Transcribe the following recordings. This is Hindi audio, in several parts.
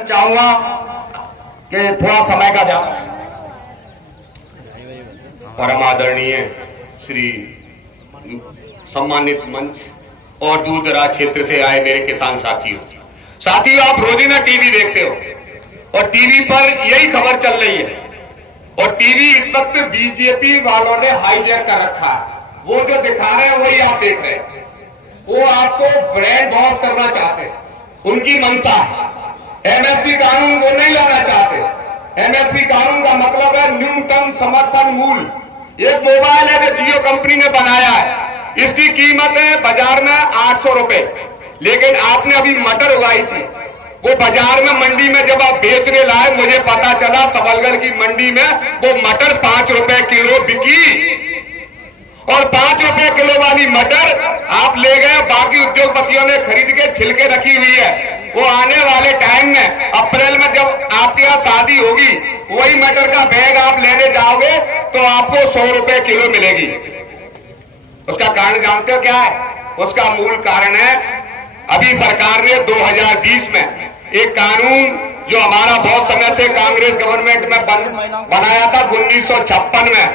चाहूंगा कि थोड़ा समय का ध्यान। परम आदरणीय श्री सम्मानित मंच और दूर दराज क्षेत्र से आए मेरे किसान साथियों, आप रोजाना टीवी देखते हो और टीवी पर यही खबर चल रही है और टीवी इस वक्त बीजेपी वालों ने हाईजैक कर रखा है। वो जो दिखा रहे हैं वही आप देख रहे हैं। वो आपको ब्रांड वॉश करना चाहते हैं, उनकी मंशा है। एमएसपी कानून वो नहीं लाना चाहते। एमएसपी कानून का मतलब है न्यूनतम समर्थन मूल्य। एक मोबाइल है जो जियो कंपनी ने बनाया है, इसकी कीमत है बाजार में 800 रुपए, लेकिन आपने अभी मटर उगाई थी, वो बाजार में मंडी में जब आप बेचने लाए, मुझे पता चला सबलगढ़ की मंडी में वो मटर 5 रुपए किलो बिकी और 5 रुपए किलो वाली मटर आप ले गए। बाकी उद्योगपतियों ने खरीद के छिलके रखी हुई है। वो आने वाले टाइम में अप्रैल में जब आपके यहाँ शादी होगी, वही मटर का बैग आप लेने जाओगे तो आपको 100 रुपए किलो मिलेगी। उसका कारण जानते हो क्या है? उसका मूल कारण है अभी सरकार ने 2020 में एक कानून जो हमारा बहुत समय से कांग्रेस गवर्नमेंट में बनाया था 1956 में,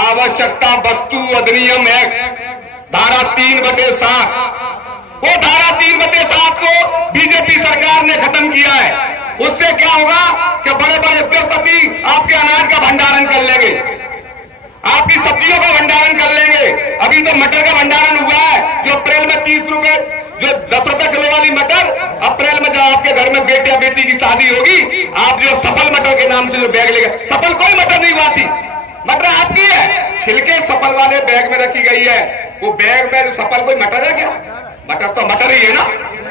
आवश्यकता वस्तु अधिनियम एक्ट, धारा 3/7, वो धारा 3/7 को बीजेपी सरकार ने खत्म किया है। उससे क्या होगा कि बड़े बड़े उद्योगपति आपके अनाज का भंडारण कर लेंगे, आपकी सब्जियों का भंडारण कर लेंगे। अभी तो मटर का भंडारण हुआ है जो अप्रैल में 30 रुपए, जो 10 रुपए किलो वाली मटर अप्रैल में जब आपके घर में बेटे या बेटी की शादी होगी, आप जो सफल मटर के नाम से जो बैग लेंगे, सफल कोई मटर नहीं हुआती, मटर आपकी है, छिलके सफल वाले बैग में रखी गई है। वो बैग में सफल कोई मटर है क्या? मटर तो मटर ही है ना,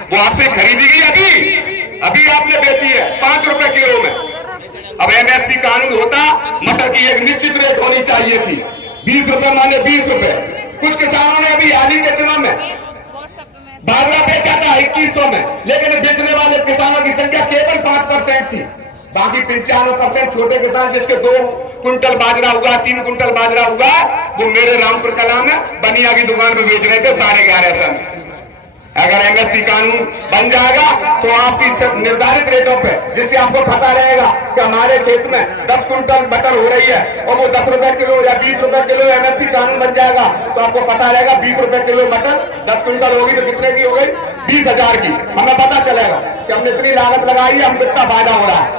वो आपसे खरीदी गई, अभी आपने बेची है 5 रुपए किलो में। अब एमएसपी कानून होता, मटर की एक निश्चित रेट होनी चाहिए थी, 20 रुपए माने 20 रुपए। कुछ किसानों ने अभी हाल ही के दिनों में बाजरा बेचा था 2100 में, लेकिन बेचने वाले किसानों की संख्या केवल 5% थी। बाकी 95% छोटे किसान जिसके 2 कुंटल बाजरा हुआ, 3 कुंटल बाजरा हुआ, वो मेरे रामपुर कला में बनिया की दुकान पे बेच रहे थे 11.5 में। अगर एमएसपी कानून बन जाएगा तो आपकी निर्धारित रेटों पे, जिससे आपको पता रहेगा कि हमारे खेत में 10 कुंटल मटर हो रही है और वो 10 रुपए किलो या 20 रुपए किलो, एमएसपी कानून बन जाएगा तो आपको पता रहेगा 20 रुपए किलो मटर 10 कुंटल होगी तो कितने की हो गई? 20,000 की। हमें पता चलेगा कि हमने इतनी लागत लगाई है, हम कितना फायदा हो रहा है।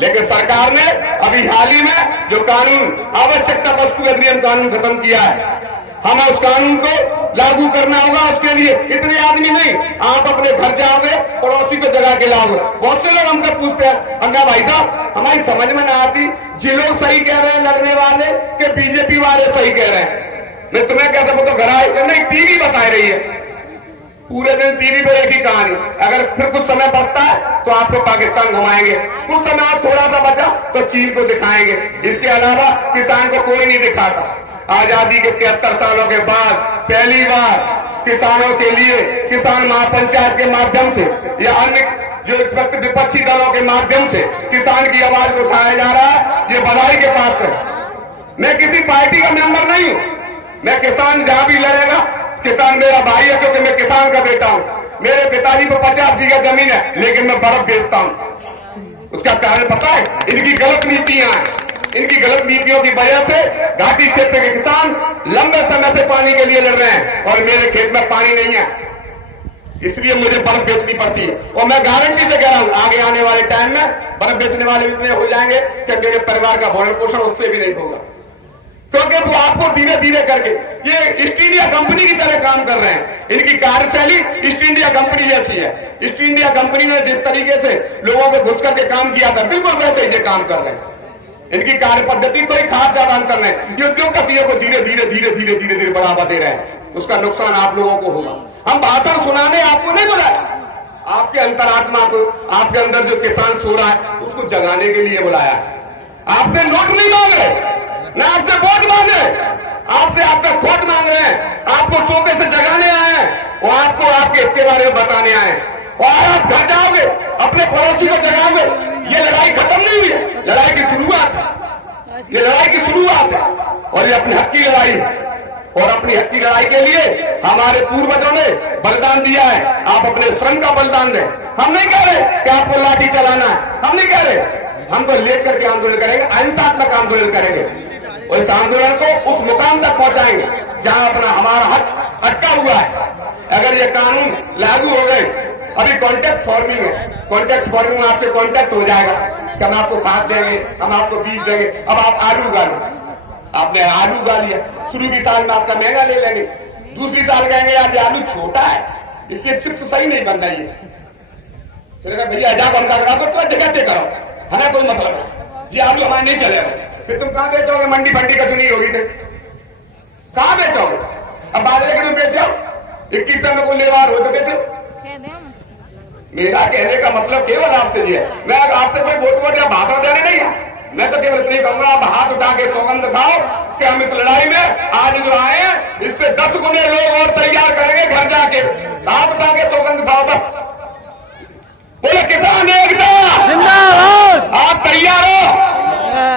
लेकिन सरकार ने अभी हाल ही में जो कानून आवश्यकता वस्तु अधिनियम कानून खत्म किया है, हमें उस कानून को लागू करना होगा। उसके लिए इतने आदमी नहीं, आप अपने घर जाओगे, पड़ोसी को जगा के लाओगे। बहुत से लोग हमसे पूछते हैं, हमने भाई साहब हमारी समझ में ना आती, जी लोग सही कह रहे हैं लड़ने वाले कि बीजेपी वाले सही कह रहे हैं। मैं तुम्हें कैसे बोलता, घर आए नहीं, टीवी बता रही है, पूरे दिन टीवी पर एक ही कहानी। अगर फिर कुछ समय बचता है तो आपको पाकिस्तान घुमाएंगे, कुछ समय और थोड़ा सा बचा तो चीन को दिखाएंगे। इसके अलावा किसान को कोई नहीं दिखाता। आजादी के 73 सालों के बाद पहली बार किसानों के लिए किसान महापंचायत के माध्यम से या अन्य जो इस वक्त विपक्षी दलों के माध्यम से किसान की आवाज को उठाया जा रहा है, ये बधाई के पात्र है। मैं किसी पार्टी का मेंबर नहीं हूं, मैं किसान जहां भी लड़ेगा, किसान मेरा भाई है क्योंकि मैं किसान का बेटा हूं। मेरे पिताजी को 50 बीघा जमीन है, लेकिन मैं बर्फ बेचता हूं। उसका कारण पता है? इनकी गलत नीतियां हैं। इनकी गलत नीतियों की वजह से घाटी क्षेत्र के किसान लंबे समय से पानी के लिए लड़ रहे हैं और मेरे खेत में पानी नहीं है, इसलिए मुझे बर्फ बेचनी पड़ती है। और मैं गारंटी से कह रहा हूं, आगे आने वाले टाइम में बर्फ बेचने वाले इतने हो जाएंगे कि मेरे परिवार का भरण पोषण उससे भी नहीं होगा, क्योंकि वो आपको धीरे धीरे करके ये ईस्ट इंडिया कंपनी की तरह काम कर रहे हैं। इनकी कार्यशैली ईस्ट इंडिया कंपनी जैसी है। ईस्ट इंडिया कंपनी ने जिस तरीके से लोगों को घुस करके काम किया था, बिल्कुल वैसे ही ये काम कर रहे हैं। इनकी कार्य पद्धति कोई खास ज्यादा अंतर नहीं। ये उद्योगपतियों को धीरे धीरे धीरे धीरे धीरे धीरे बढ़ावा दे रहे हैं, उसका नुकसान आप लोगों को होगा। हम भाषण सुनाने आपको नहीं बुलाया, आपके अंतरात्मा को, आपके अंदर जो किसान सो रहा है उसको जगाने के लिए बुलाया। आपसे नोट नहीं मांगे, ना आपसे वोट मांगे, आपसे आपका खोट मांग रहे हैं। आपको सोते से जगाने आए हैं और आपको आपके हित के बारे में बताने आए हैं। और आप घर जाओगे, अपने पड़ोसी को जगाओगे। ये लड़ाई खत्म नहीं हुई है, लड़ाई की शुरुआत है। ये लड़ाई की शुरुआत है और ये अपने हक की लड़ाई है। और अपनी हक की लड़ाई के लिए हमारे पूर्वजों ने बलिदान दिया है। आप अपने श्रम का बलिदान दें। हम नहीं कह रहे कि आपको लाठी चलाना है, हम नहीं कह रहे। हम तो लेट करके आंदोलन करेंगे, अहिंसात्मक आंदोलन करेंगे और इस आंदोलन को उस मुकाम तक पहुंचाएंगे जहां अपना हमारा हक अटका हुआ है। अगर ये कानून लागू हो गए, अभी कॉन्ट्रैक्ट फार्मिंग है, कॉन्ट्रैक्ट फार्मिंग में आपके कॉन्ट्रैक्ट हो जाएगा कि हम आपको खाद देंगे, हम आपको बीज देंगे। अब आप आलू उगा लो, आपने आलू उगा लिया, शुरू की साल में आपका महंगा ले लेंगे, दूसरी साल कहेंगे यार ये आलू छोटा है, इससे चिप्स सही नहीं बन रही है। फिर भैया जा बनता करा तो जगह करो, हमें कोई मतलब नहीं, ये आलू हमारे नहीं चलेगा। फिर तुम कहां बेचोगे? मंडी फंडी का चुनी होगी थे, कहां बेचोगे? अब बाजरे के तुम बेचो 21 दिन में कोई लेवार हो तो बेचो। मेरा कहने का मतलब केवल आपसे ये है, मैं आपसे कोई वोट या भाषण देने नहीं है, मैं तो केवल इतना कहूंगा आप हाथ उठा के सौगंध खाओ कि हम इस लड़ाई में आज जो आए हैं इससे 10 गुने लोग और तैयार करेंगे घर जाके। हाथ उठा के सौगंध खाओ बस। बोले किसान एकता जिंदाबाद, आप तैयार हो?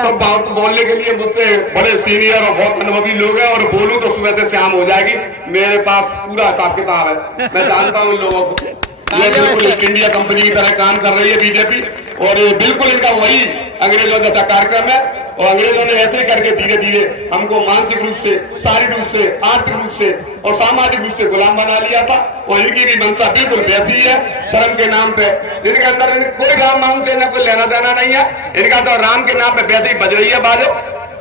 तो बात बोलने के लिए मुझसे बड़े सीनियर और बहुत अनुभवी लोग हैं और बोलूं तो सुबह से शाम हो जाएगी। मेरे पास पूरा हिसाब किताब है, मैं जानता हूं इन लोगों को। ये बिल्कुल ईस्ट इंडिया कंपनी की तरह काम कर रही है बीजेपी और ये बिल्कुल इनका वही अंग्रेजों जैसा कार्यक्रम है और अंग्रेजों ने ऐसे ही करके धीरे धीरे हमको मानसिक रूप से, शारीरिक रूप से, आर्थिक रूप से और सामाजिक रूप से गुलाम बना लिया था और इनकी भी मंशा बिल्कुल वैसी ही है। धर्म के नाम पे इनके अंदर कोई राम मांग से न कोई लेना देना नहीं है, इनका तो राम के नाम पे वैसे ही बज रही है बाजो।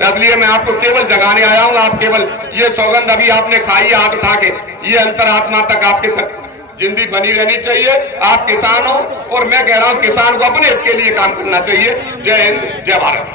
इसलिए मैं आपको केवल जगाने आया हूं, आप केवल ये सौगंध अभी आपने खाई हाथ उठा के, ये अंतरात्मा तक आपके तक जिंदगी बनी रहनी चाहिए। आप किसान हो और मैं कह रहा हूं किसान को अपने हित के लिए काम करना चाहिए। जय हिंद, जय भारत।